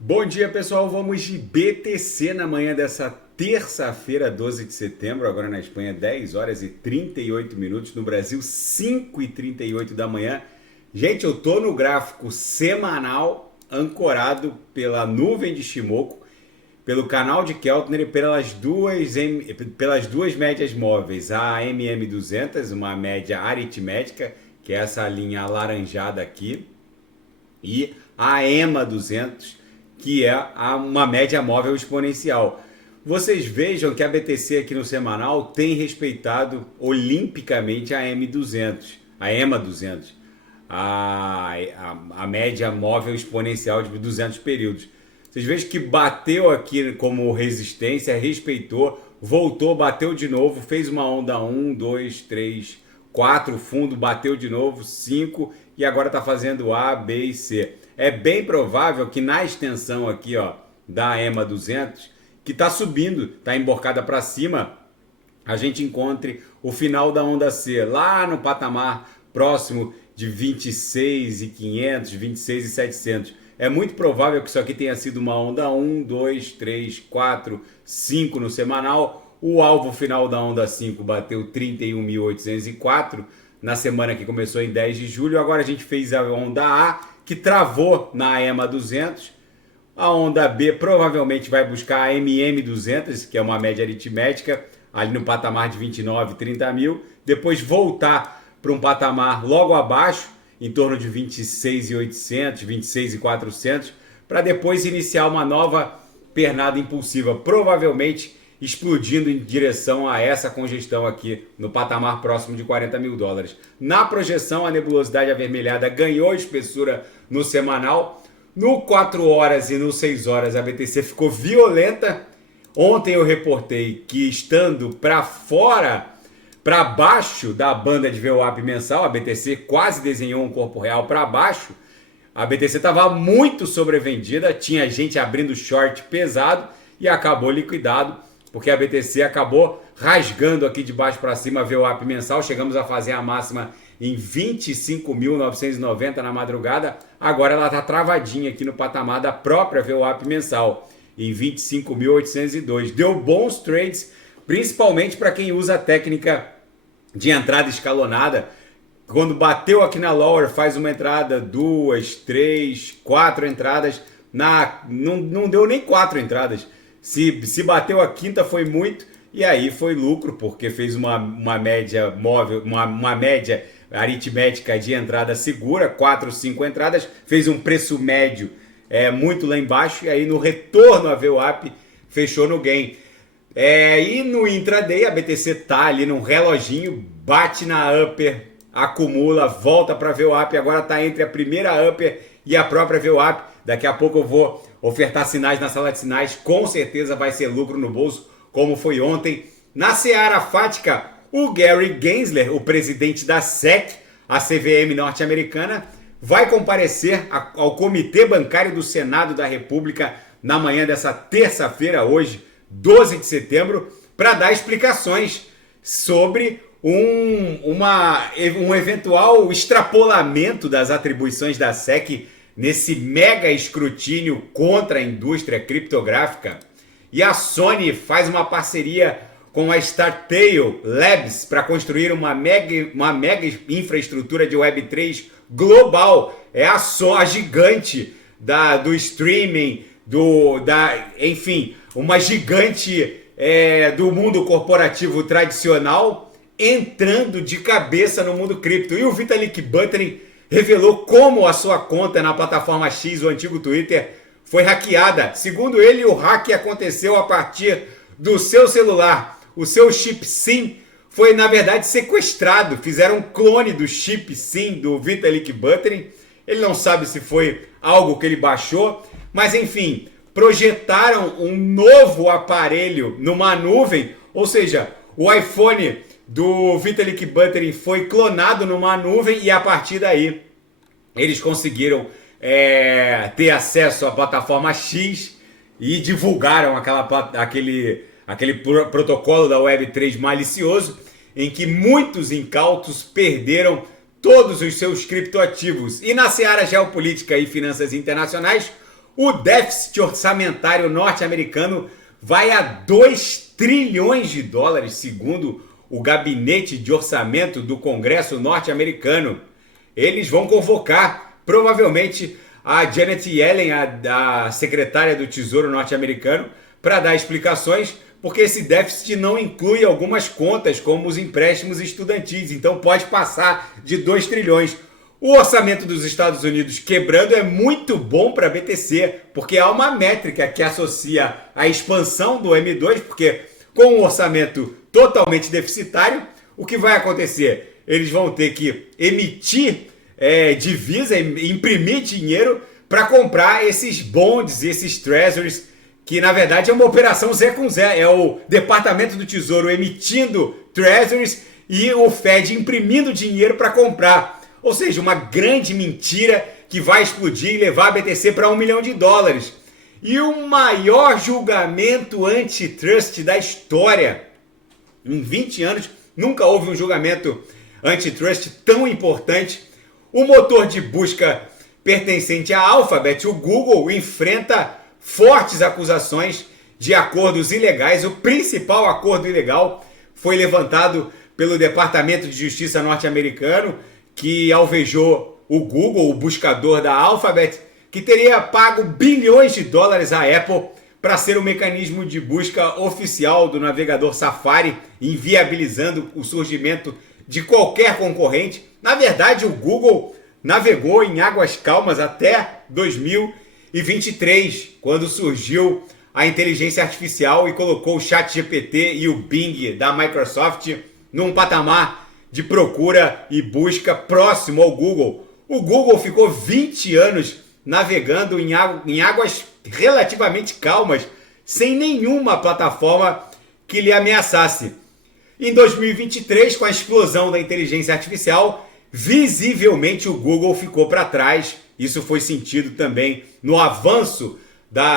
Bom dia, pessoal. Vamos de BTC na manhã dessa terça-feira, 12 de setembro. Agora na Espanha, 10 horas e 38 minutos. No Brasil, 5 e 38 da manhã. Gente, eu tô no gráfico semanal ancorado pela nuvem de Shimoku, pelo canal de Keltner e pelas duas médias móveis. A MM200, uma média aritmética, que é essa linha alaranjada aqui, e a EMA200, que é uma média móvel exponencial. Vocês vejam que a BTC aqui no semanal tem respeitado olimpicamente a M200, a EMA200, a média móvel exponencial de 200 períodos. Vocês vejam que bateu aqui como resistência, respeitou, voltou, bateu de novo, fez uma onda 1, 2, 3, 4, fundo, bateu de novo, 5 e agora está fazendo A, B e C. É bem provável que na extensão aqui, ó, da EMA 200, que está subindo, está emborcada para cima, a gente encontre o final da onda C, lá no patamar próximo de 26.500, 26.700. É muito provável que isso aqui tenha sido uma onda 1, 2, 3, 4, 5 no semanal. O alvo final da onda 5 bateu 31.804 na semana que começou em 10 de julho. Agora a gente fez a onda A, que travou na EMA 200. A onda B provavelmente vai buscar a MM200, que é uma média aritmética, ali no patamar de 29, 30 mil. Depois voltar para um patamar logo abaixo, em torno de 26.800, 26.400, para depois iniciar uma nova pernada impulsiva, provavelmente explodindo em direção a essa congestão aqui no patamar próximo de 40 mil dólares. Na projeção, a nebulosidade avermelhada ganhou espessura no semanal. No 4 horas e no 6 horas a BTC ficou violenta. Ontem eu reportei que estando para fora, para baixo da banda de VWAP mensal, a BTC quase desenhou um corpo real para baixo. A BTC estava muito sobrevendida, tinha gente abrindo short pesado e acabou liquidado, porque a BTC acabou rasgando aqui de baixo para cima a VWAP mensal. Chegamos a fazer a máxima em 25.990 na madrugada. Agora ela está travadinha aqui no patamar da própria VWAP mensal, em 25.802. Deu bons trades, principalmente para quem usa a técnica de entrada escalonada. Quando bateu aqui na lower, faz uma entrada, 2, 3, 4 entradas. Não deu nem 4 entradas. Se bateu a quinta foi muito, e aí foi lucro, porque fez uma média móvel, uma média aritmética de entrada segura, 4, 5 entradas, fez um preço médio muito lá embaixo, e aí no retorno a VWAP fechou no gain. E no intraday a BTC tá ali num reloginho, bate na upper, acumula, volta para a VWAP, agora tá entre a primeira upper e a própria VWAP. Daqui a pouco eu vou ofertar sinais na sala de sinais, com certeza vai ser lucro no bolso, como foi ontem. Na seara fática, o Gary Gensler, o presidente da SEC, a CVM norte-americana, vai comparecer ao Comitê Bancário do Senado da República na manhã dessa terça-feira, hoje, 12 de setembro, para dar explicações sobre um eventual extrapolamento das atribuições da SEC nesse mega escrutínio contra a indústria criptográfica. E a Sony faz uma parceria com a Startail Labs para construir uma mega infraestrutura de Web3 global. É a gigante do streaming, enfim, uma gigante do mundo corporativo tradicional entrando de cabeça no mundo cripto. E o Vitalik Buterin revelou como a sua conta na plataforma X, o antigo Twitter, foi hackeada. Segundo ele, o hack aconteceu a partir do seu celular. O seu chip SIM foi, na verdade, sequestrado. Fizeram um clone do chip SIM do Vitalik Buterin. Ele não sabe se foi algo que ele baixou, mas enfim, projetaram um novo aparelho numa nuvem, ou seja, o iPhone do Vitalik Buterin foi clonado numa nuvem e a partir daí eles conseguiram ter acesso à plataforma X e divulgaram aquele protocolo da Web3 malicioso, em que muitos incautos perderam todos os seus criptoativos. E na seara geopolítica e finanças internacionais, O déficit orçamentário norte-americano vai a 2 trilhões de dólares, segundo o gabinete de orçamento do Congresso norte-americano. Eles vão convocar, provavelmente, a Janet Yellen, a secretária do Tesouro norte-americano, para dar explicações, porque esse déficit não inclui algumas contas, como os empréstimos estudantis, então pode passar de 2 trilhões. O orçamento dos Estados Unidos quebrando é muito bom para a BTC, porque há uma métrica que associa a expansão do M2, porque com um orçamento totalmente deficitário, o que vai acontecer? Eles vão ter que emitir divisa, imprimir dinheiro para comprar esses bonds, esses treasuries, que na verdade é uma operação Zé com Zé. É o Departamento do Tesouro emitindo treasuries e o Fed imprimindo dinheiro para comprar. Ou seja, uma grande mentira que vai explodir e levar a BTC para $1 milhão. E o maior julgamento antitrust da história. Em 20 anos, nunca houve um julgamento antitrust tão importante. O motor de busca pertencente à Alphabet, o Google, enfrenta fortes acusações de acordos ilegais. O principal acordo ilegal foi levantado pelo Departamento de Justiça norte-americano, que alvejou o Google, o buscador da Alphabet, que teria pago bilhões de dólares à Apple para ser o mecanismo de busca oficial do navegador Safari, inviabilizando o surgimento de qualquer concorrente. Na verdade, o Google navegou em águas calmas até 2023, quando surgiu a inteligência artificial e colocou o ChatGPT e o Bing da Microsoft num patamar de procura e busca próximo ao Google. O Google ficou 20 anos navegando em águas relativamente calmas, sem nenhuma plataforma que lhe ameaçasse. Em 2023, com a explosão da inteligência artificial, visivelmente o Google ficou para trás. Isso foi sentido também no avanço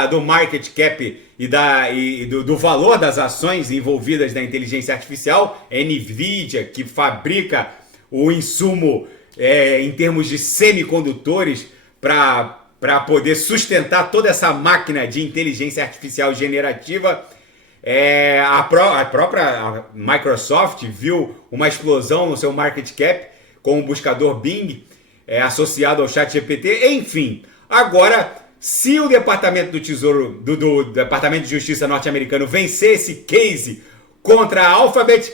do market cap e do valor das ações envolvidas na inteligência artificial. A Nvidia, que fabrica o insumo em termos de semicondutores para poder sustentar toda essa máquina de inteligência artificial generativa. A própria Microsoft viu uma explosão no seu market cap com o buscador Bing associado ao ChatGPT. Enfim, agora, se o Departamento do Tesouro do Departamento de Justiça norte-americano vencer esse case contra a Alphabet,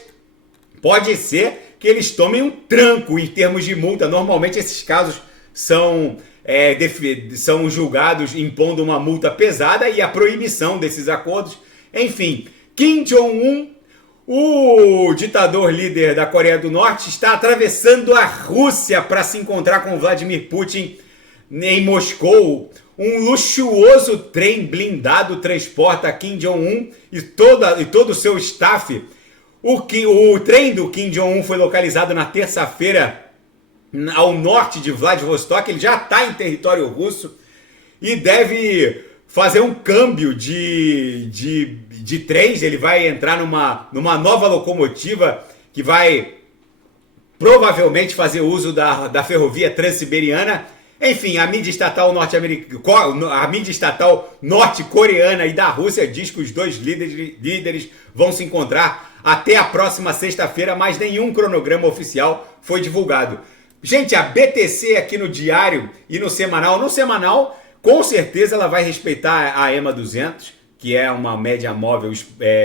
pode ser que eles tomem um tranco em termos de multa. Normalmente esses casos são julgados impondo uma multa pesada e a proibição desses acordos. Enfim, Kim Jong-un, o ditador líder da Coreia do Norte, está atravessando a Rússia para se encontrar com Vladimir Putin em Moscou. Um luxuoso trem blindado transporta Kim Jong-un e todo o seu staff. O trem do Kim Jong-un foi localizado na terça-feira ao norte de Vladivostok. Ele já está em território russo e deve fazer um câmbio de trens. Ele vai entrar numa nova locomotiva que vai provavelmente fazer uso da ferrovia Transiberiana. Enfim, a mídia estatal norte-coreana e da Rússia diz que os dois líderes vão se encontrar até a próxima sexta-feira, mas nenhum cronograma oficial foi divulgado. Gente, a BTC aqui no diário e no semanal, com certeza ela vai respeitar a EMA 200, que é uma média móvel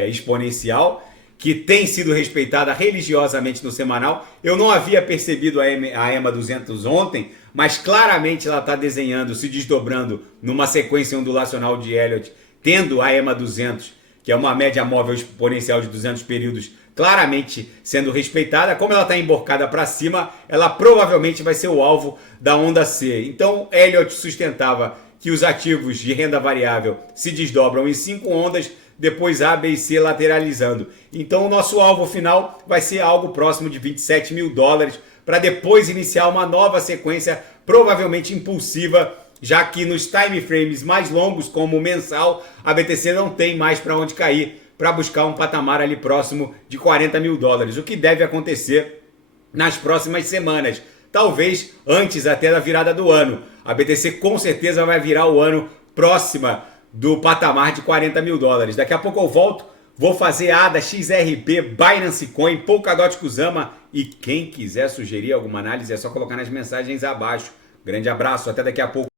exponencial, que tem sido respeitada religiosamente no semanal. Eu não havia percebido a EMA 200 ontem, mas claramente ela está desenhando, se desdobrando numa sequência ondulacional de Elliott, tendo a EMA 200, que é uma média móvel exponencial de 200 períodos, claramente sendo respeitada. Como ela está emborcada para cima, ela provavelmente vai ser o alvo da onda C. Então, Elliott sustentava que os ativos de renda variável se desdobram em 5 ondas, depois A, B e C lateralizando. Então, o nosso alvo final vai ser algo próximo de $27 mil, para depois iniciar uma nova sequência, provavelmente impulsiva, já que nos time frames mais longos, como o mensal, a BTC não tem mais para onde cair, para buscar um patamar ali próximo de $40 mil, o que deve acontecer nas próximas semanas, talvez antes até da virada do ano. A BTC com certeza vai virar o ano próxima do patamar de 40 mil dólares. Daqui a pouco eu volto, vou fazer ADA, XRP, Binance Coin, Polkadot Kusama e quem quiser sugerir alguma análise é só colocar nas mensagens abaixo. Grande abraço, até daqui a pouco.